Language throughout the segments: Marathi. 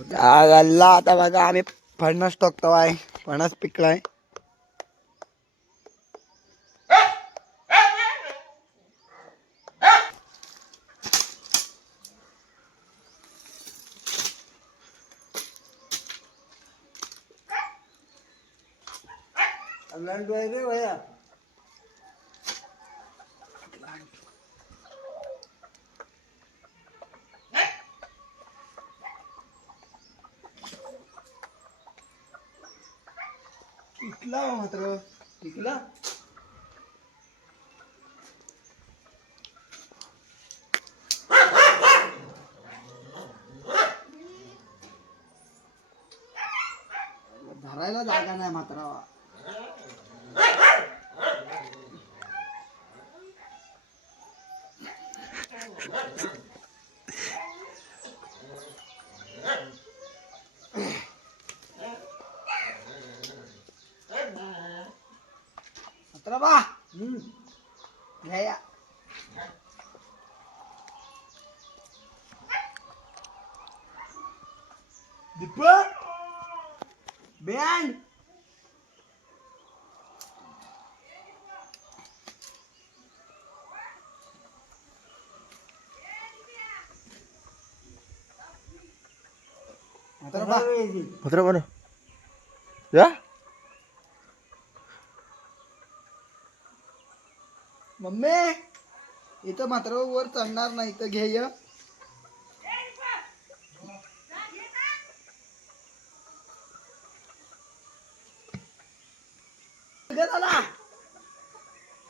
गल्ला आता बघा आम्ही फणस टाकतो आहे. फणस पिकलाय. टिकला मात्र टिकला. धरायला जागा नाही मात्र. मात्र बा घ्या. दीपक बँड मात्र बन या. मम्मी इथं मात्र वर चढणार नाही तर घे.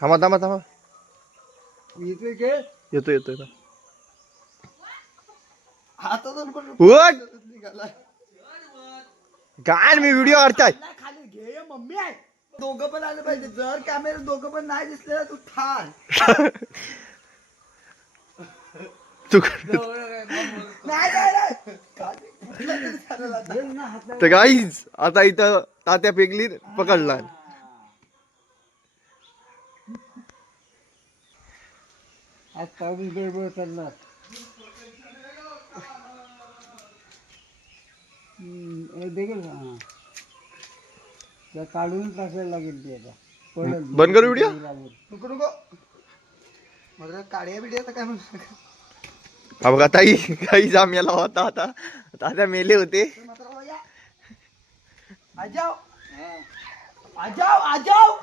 थांबा थांबा थांबा. येतो येतो येतो. काय मी व्हिडिओ काढताय. खाली घे मम्मी आहे. दोघं पण आले पाहिजे. जर कॅमेरा दोघं पण नाही दिसले तू ठाण. तर गाईज आता इथं तात्या फेकली पकडला. काढून टाकायला लागेल ते आता. बंद कर व्हिडिओ. नको नको मला काढ्या व्हिडिओ काय म्हणू. बघा ताई काही जाम याला होता आता. तात्या मेले होते. आजाओ आजाओ आजाओ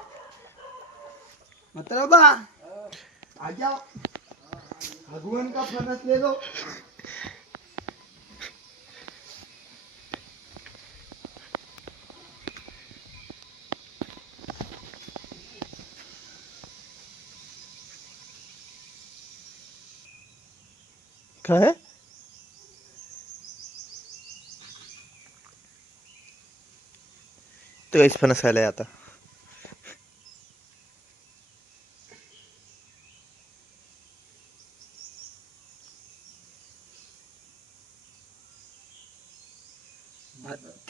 मतलब आजाओ. भगवान का फणस ले लो. काय तो काहीच फणस खायला आता.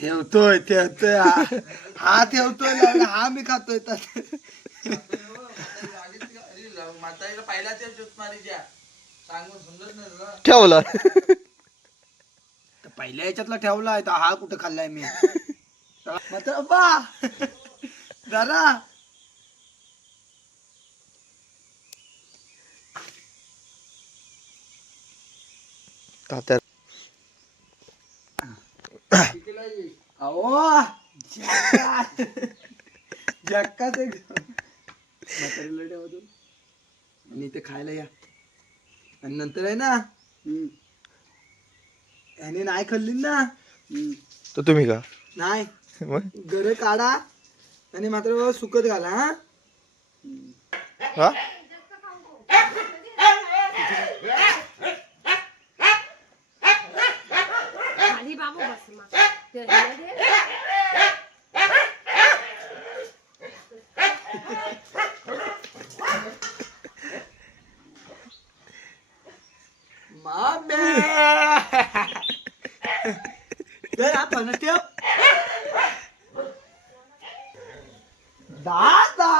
ठेवतोय ठेवतोय हा ठेवतोय. हा मी खातोय. ठेवला पहिल्या याच्यातला ठेवलाय तर हा कुठं खाल्लाय मी. जरा तात्या जक्काच आणि ते खायला या. आणि नंतर आहे ना याने नाही खाल्ली ना तर तुम्ही का नाही घर काढा आणि मात्र सुकत घाला. हा फणस ठेव. दादा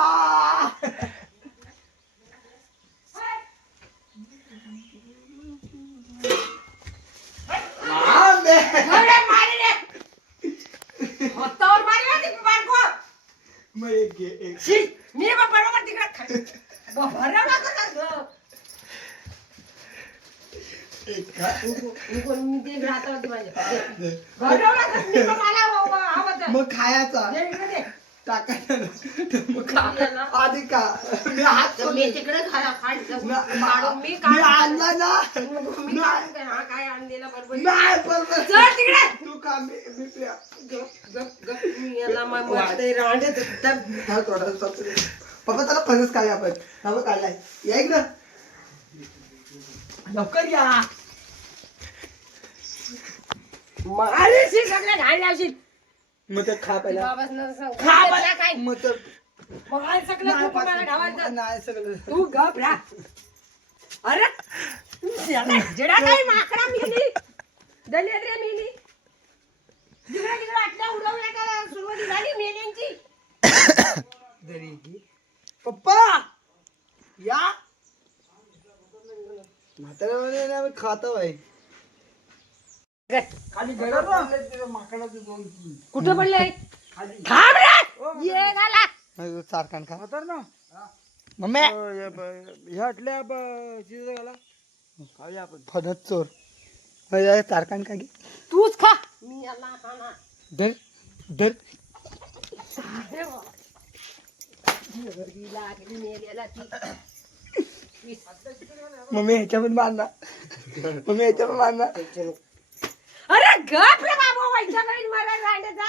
एक घे एक. शी, मी बा बरोबर तिकडे भरवला का गं? एक खा. मी ते राहत होते माझ्या भरवला का मी बा मला आवडतं. मग खायचा दे इकडे दे. टाकायचा ना. मग खा. याला. आधी खा. मी हात तर मी तिकडे काढून मी मी काढून आणला ना. मी काढून काय, हा काय आणलेला बरोबर नाही बरोबर. चल तिकडे. तू खा मी प्या. गप मी याला मग ते रांडे तर हा थोडा पप्पा त्याला फणस काढला आपण. हा बघ काढलाय. या इकडं. लवकर या. मारेशी सगळ्या घाण लावशील. मग ते खा पहिला. बाबांना सांग. खा मला काय मग तर मला सगळं तू मला ढावायचं. नाही सगळं. तू गप रा. अरे जडा काय माकडा मेली दलेद्रे मेली जिकडे तिकडे आटल्या उडवल्या का सुरुवाती झाली मेल्यांची. पप्पा या म्हातारा खाता भाई खाली गडर माकडाचे दोन तीन कुठं पडले थांब रे ये गाला सारखान खा म्हातार ना मम्मी ह्या हटल्या चिज घाला खाऊया आपण. फणस चोर सारखान खा घे. तूच खा मी याला खाणार. धर धर. अरे वा. जीवरी लागली मेल्याला ती. मम्मी ह्याच्या पण मारना. मम्मी ह्याच्या पण मारना. अरे गप रे बाबा वैच्या गाडी मारा रांडे जा.